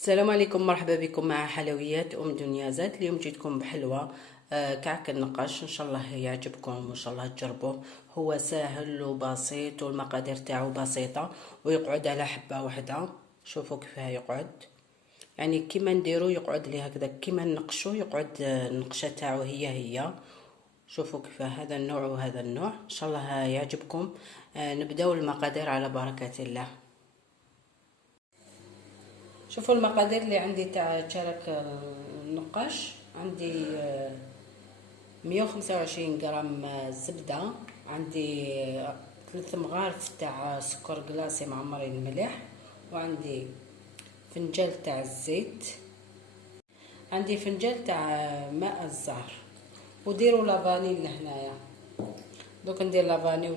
السلام عليكم، مرحبا بكم مع حلويات دنيا زاد. اليوم جيتكم بحلوى كعك النقاش. ان شاء الله يعجبكم وان شاء الله تجربوه. هو سهل وبسيط والمقادير تاعو بسيطه ويقعد على حبه واحده. شوفوا كيفاه يقعد، يعني كيما نديرو يقعد لي هكذا، كيما نقشو يقعد النقشه تاعو هي. شوفوا كيفاه هذا النوع وهذا النوع. ان شاء الله يعجبكم. نبداو المقادير على بركه الله. شوفوا المقادير اللي عندي تاع شارك النقاش. عندي 125 غرام زبدة، عندي 3 مغارف تاع سكر كلاصي معمرين الملح، وعندي فنجال تاع الزيت، عندي فنجال تاع ماء الزهر، وديروا لافاني لهنايا. دوك ندير لافاني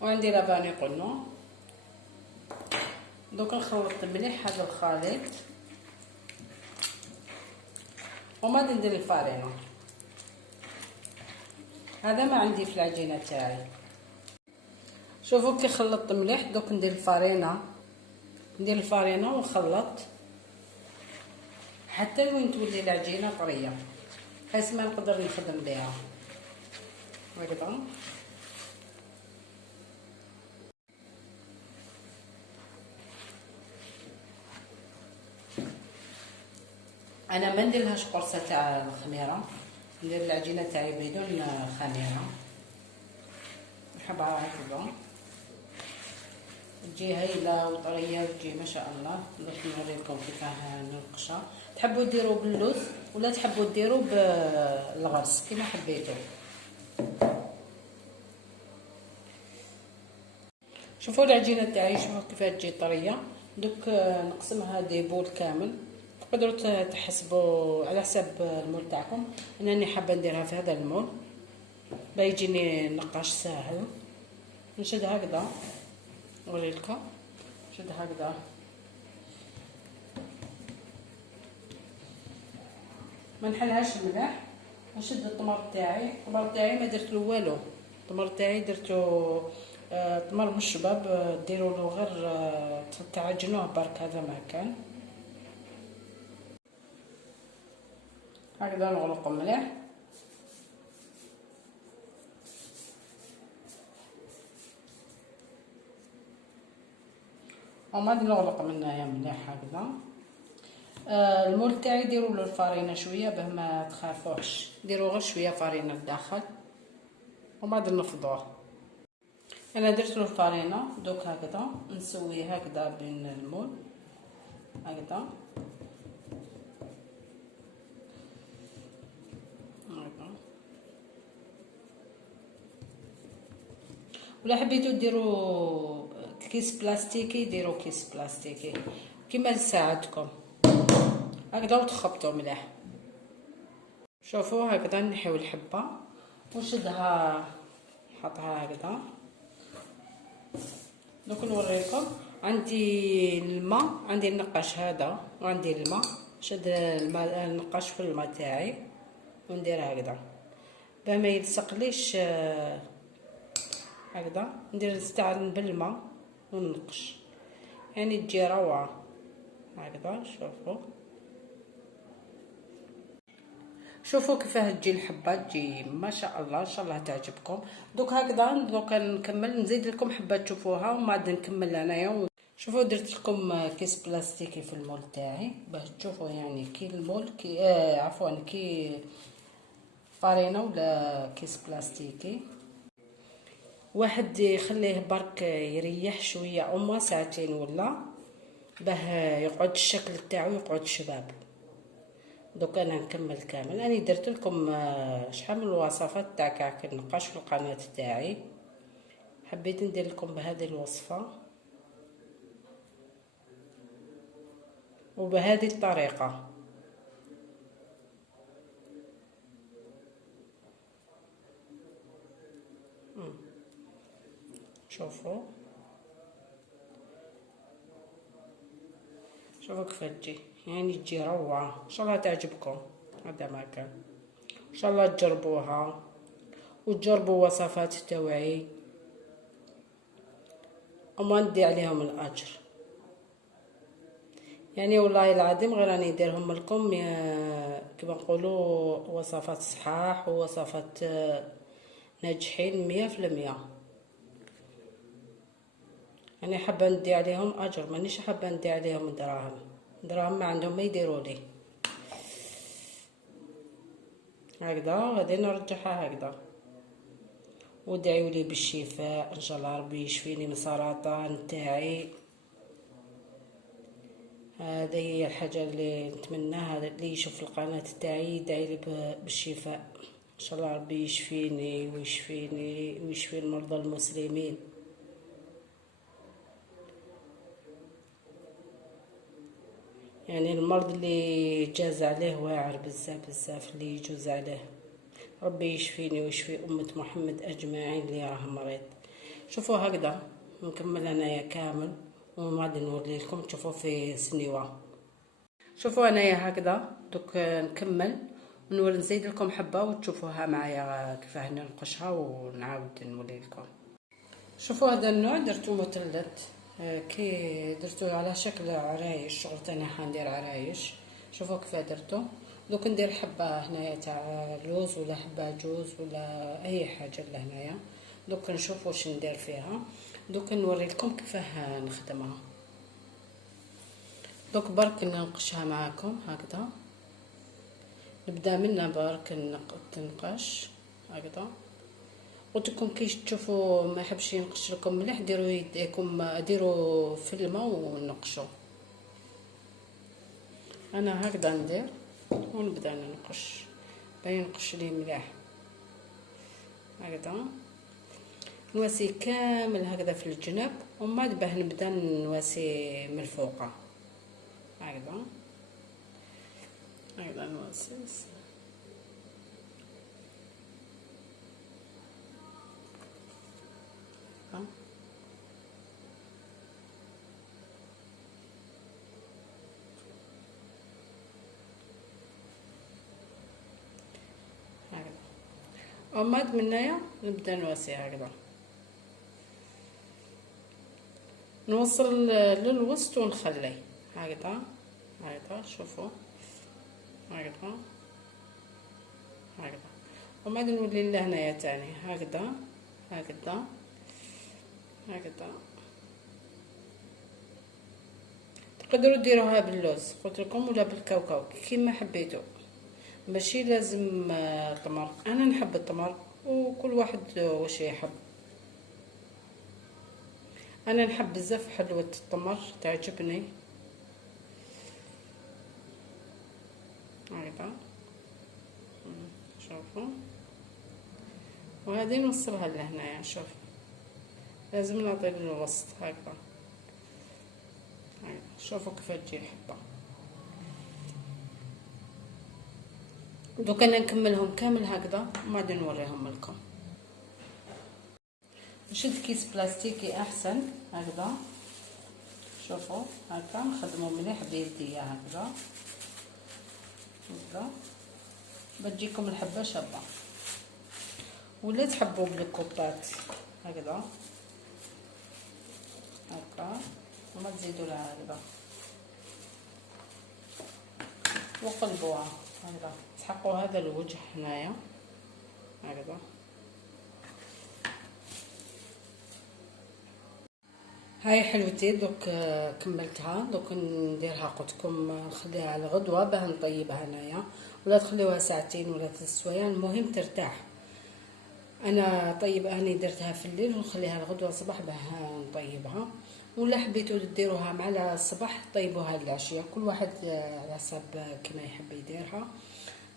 وعندي لافاني قلنا. دوك نخلط مليح هذا الخليط وما ندير الفارينه. هذا ما عندي في العجينه تاعي. شوفوا كي خلطت مليح. دوك ندير الفارينه ونخلط حتى وين تولي العجينه طريه، بحيث ما نقدر نخدم بها هكذا. انا ما نديرلهاش قرصه تاع الخميره، ندير العجينه تاعي بدون خميره. نحبها هكذا تجي هايله وطريه وتجي ما شاء الله. دوك نوريكم كيفاه نقشها. تحبوا ديروا باللوز ولا تحبوا ديروا بالغرس كيما حبيتوا. شوفوا العجينه تاعي، شوفوا كيفاه تجي طريه. دوك نقسمها دي بول كامل. تقدروا تحسبوا على حساب المول تاعكم. انا راني حابه نديرها في هذا المول باش يجيني نقاش ساهل. نشد هكذا نوريلكم. نشد هكذا ما نحلهاش مليح. نشد التمر تاعي ما درت له والو. التمر تاعي درتو تمر من الشباب. ديروا له غير تعجنوه برك، هذا ما كان. هكذا نغلق مليح. وما نغلق منها مليح هكذا. المول تاعي ديروا له الفارينه شويه باه ما تخافوش، ديروا غير شويه فارينه لداخل وما نفضوه. انا درت له الفارينه. دوك هكذا نسوي هكذا بين المول هكذا ولا حبيتو ديروا كيس بلاستيكي ديروا كيس بلاستيكي كيما لساعدكم هكذا وتخبطوا مليح. شوفوا هكذا نحيو الحبه ونشدها نحطها هكذا. دوك نوريكم. عندي الماء، عندي النقاش هذا وعندي الماء. شد الماء النقاش في الماء تاعي وندير هكذا باه ما يلصقليش. هكذا ندير نستعمل بالماء وننقش يعني تجي روعه هكذا. شوفوا كيفاه تجي الحبه، تجي ما شاء الله. ان شاء الله تعجبكم. دوك هكذا دوك نكمل نزيد لكم حبه تشوفوها وما عاد نكمل انايا. شوفوا درت لكم كيس بلاستيكي في المول تاعي باش تشوفوا يعني كي المول كي عفوا كي فارينه ولا كيس بلاستيكي. واحد يخليه برك يريح شويه او ساعتين ولا باه يقعد الشكل تاعو يقعد شباب. دوك انا نكمل كامل. راني درت لكم شحال من الوصفات تاع كعك النقاش في القناه تاعي. حبيت ندير لكم بهذه الوصفه وبهذه الطريقه. شوفوا كيف تجي، يعني تجي روعه. ان شاء الله تعجبكم. هذا ما كان. ان شاء الله تجربوها وتجربوا وصفات توعي وما ندي عليهم الاجر. يعني والله العظيم غير راني نديرهم لكم كيما نقولوا وصفات صحاح ووصفات ناجحين 100%. انا حابه ندي عليهم اجر، مانيش حابه ندي عليهم دراهم. دراهم ما عندهم ما يديروا لي. هكذا غادي نرجعها هكذا. ودعيوا لي بالشفاء ان شاء الله ربي يشفيني من سرطان تاعي. هذه هي الحاجه اللي نتمناها، اللي يشوف القناه تاعي يدعي لي بالشفاء ان شاء الله ربي يشفيني ويشفي المرضى المسلمين. يعني المرض اللي جاز عليه واعر بزاف بزاف اللي يجوز عليه. ربي يشفيني ويشفي أمة محمد أجمعين اللي راه مريض. شوفوا هكذا نكمل انايا كامل وغادي نوري لكم تشوفوا في سنيوه. شوفوا انايا هكذا دوك نكمل ونوري نزيد لكم حبه وتشوفوها معايا كيفاه ننقشها ونعاود نولي لكم. شوفوا هذا النوع درتو مثلث، كي درتو على شكل عرايش، شغل انا حندير عرايش. شوفوا كيف درتو. دوك ندير حبه هنايا تاع لوز ولا حبه جوز ولا اي حاجه لهنايا. دوك نشوف واش ندير فيها. دوك نوري لكم كيفاه نخدمها. دوك برك ننقشها معاكم هكذا. نبدا منها برك تنقش هكذا. قلت لكم كي تشوفوا ما يحبش ينقش لكم مليح ديروا يديكم، ديروا في الماء ونقشوا. انا هكذا ندير ونبدا ننقش باين نقش لي مليح هكذا. نواسي كامل هكذا في الجناب ومن بعد باه نبدا نواسي من الفوق هكذا. هكذا نواسي هكذا. ومن بعد من هنايا نبدا نواسي هكذا، نوصل للوسط ونخلي هكذا هكذا. شوفوا هكذا هكذا. ومن بعد نولي لهنايا تاني هكذا هكذا هكذا. تقدروا ديروها باللوز قلت لكم ولا بالكاوكاو كيما حبيتوا، ماشي لازم تمر. انا نحب التمر وكل واحد واش يحب. انا نحب بزاف حلوة التمر تعجبني هكذا. شوفوا وهذه نوصلها لهنايا. شوف لازم نعطي الوسط هكذا. شوفوا كيف تجي الحبه. دوك انا نكملهم كامل هكذا وما غادي نوريهم لكم. نشد كيس بلاستيكي احسن هكذا. شوفوا هكا نخدموا مليح بيديا هكذا هكذا بتجيكم الحبه شابه. ولا تحبوا بالكوبات هكذا هكا وما تزيدوا لها هكذا وقلبوها هكذا. تحقوا هذا الوجه هنايا هكذا. هاي حلوتي دوك كملتها. دوك نديرها قلت لكم نخليها على الغدوه باه نطيبها هنايا، ولا تخليوها ساعتين ولا 3 سوايع المهم ترتاح. انا طيب اني درتها في الليل ونخليها الغدوه الصباح باه نطيبها. ولا حبيتوا ديروها مع الصباح طيبوها للعشيه، كل واحد على حسب كما يحب يديرها.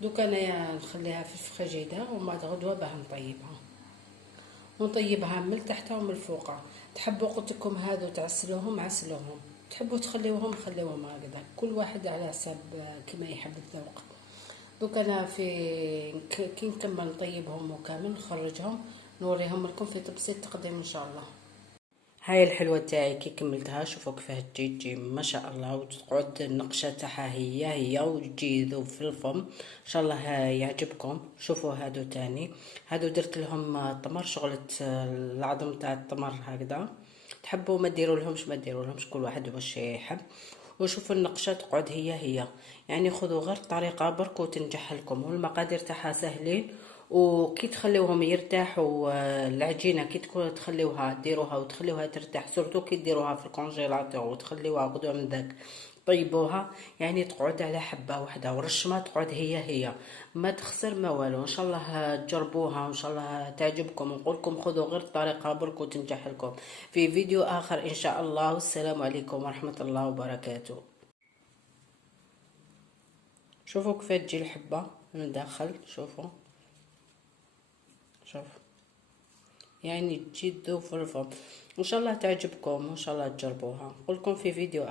دوك انايا نخليها في الفريجيدير ومن بعد غدوه باه نطيبها ونطيبها من تحت ومن الفوق. تحبوا قلت لكم هادو تعسلوهم عسلوهم، تحبوا تخليوهم خليوهم هكذا، كل واحد على حسب كما يحب الذوق. دوك انا كي نكمل نطيبهم وكامل نخرجهم نوريهم لكم في تبسيط تقديم ان شاء الله. هاي الحلوه تاعي كي كملتها شوفوا كيفاه تجي ما شاء الله، وتقعد النقشه تاعها هي وتجي ذوب في الفم ان شاء الله يعجبكم. شوفوا هادو تاني، هادو درت لهم تمر شغلت العظم تاع التمر هكذا. تحبوا ما ديروا لهمش ما ديروا لهمش، كل واحد واش يحب. وشوفوا النقشه تقعد هي. يعني خذوا غير الطريقه برك وتنجح لكم، والمقادير تاعها سهلين. وكي تخليوهم يرتاحوا العجينه كي تخليوها ديروها وتخليوها ترتاح، سورتو كي ديروها في الكونجيلاتور وتخليوها غدوه من ذاك طيبوها، يعني تقعد على حبه واحده، ورشمه تقعد هي ما تخسر ما والو. ان شاء الله تجربوها وان شاء الله تعجبكم، ونقول لكم خذوا غير الطريقه برك وتنجح لكم. في فيديو اخر ان شاء الله، والسلام عليكم ورحمه الله وبركاته. شوفوا كيف تجي الحبه من الداخل، شوفوا يعني تجي تذوب في الفم. ان شاء الله تعجبكم وان شاء الله تجربوها. نقول لكم في فيديو